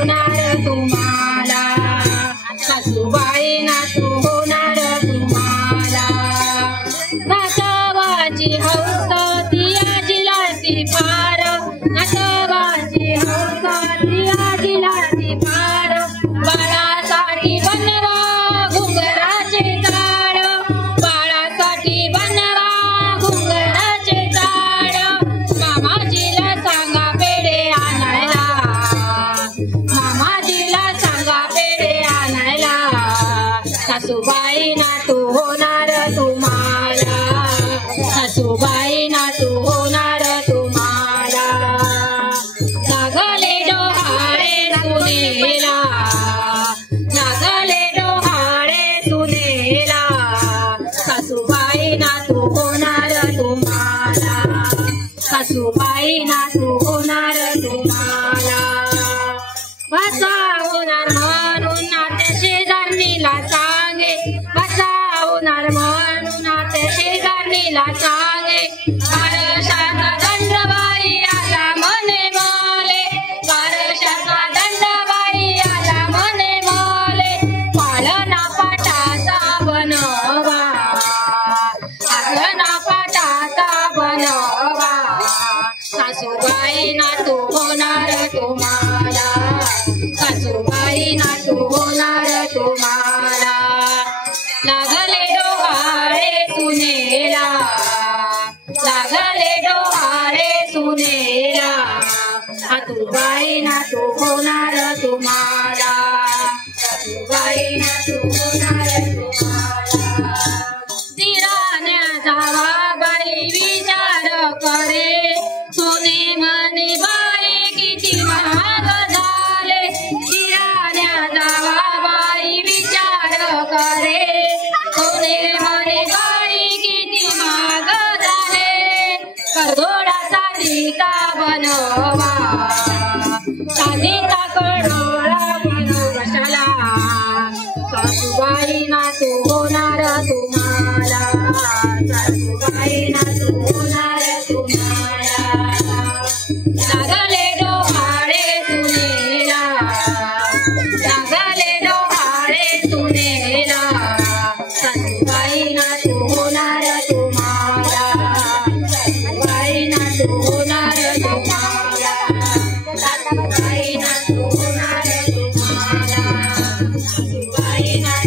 होणार तुम्हाला, सासूबाई नातू होणार तुम्हाला. नातवाची हौस ती आजीला ती फार, नातवाची हौस ती आजीला ती फार. बाळासाठी बनवा घुंगराचे झाड, बाळासाठी बनवा घुंगराचे झाड. मामाजीला सांगा पेढे आणायला, मामाजीला सांगा पेढे आणायला. सासूबाई नातू होणार तुम्हाला, सासूबाई नातू होणार तुम्हाला. लागले डोहाळे सुनेला, लागले डोहाळे सुनेला. सासूबाई नातू होणार तुम्हाला, सासूबाई नातू होणार तुम्हाला. भाचा होणार म्हणून नात्या शेजारणीला सांगे, भाचा होणार म्हणून नात्या शेजारणीला सांगे. बारशाचा दंडबाई आला म्हणे मले, बारशाचा दंडबाई आला म्हणे मले. पाळणा पाटाचा बनवा, पाळणा पाटाचा बनवा. सासूबाई नातू होणार तुम्हाला, सासूबाई नातू होणार तुम्हाला. लागले डोहाळे सुनेला, लागले डोहाळे सुनेला. सासूबाई नातू होणार तुम्हाला, सासूबाई नातू होणार तुम्हाला. दिराण्या जावाबाई विचार करे, सोने म्हणे बाई किती महाग झाले. दिराण्या जावाबाई विचार करे, सोने म्हणे बाई किती महाग झाले. करदोडाचा सीता बनवा, चांदीचा कडोळा बनव कशाला. सासूबाई नातू होणार तुम्हाला, सासूबाई नातू होणार तुम्हाला. लागले डोहाळे सुनेला, लागले डोहाळे सुनेला. सासूबाई नातू होणार तुम्हाला, सासूबाई नातू होणार तुम्हाला, सासूबाई नातू होणार तुम्हाला. सासूबाई नातू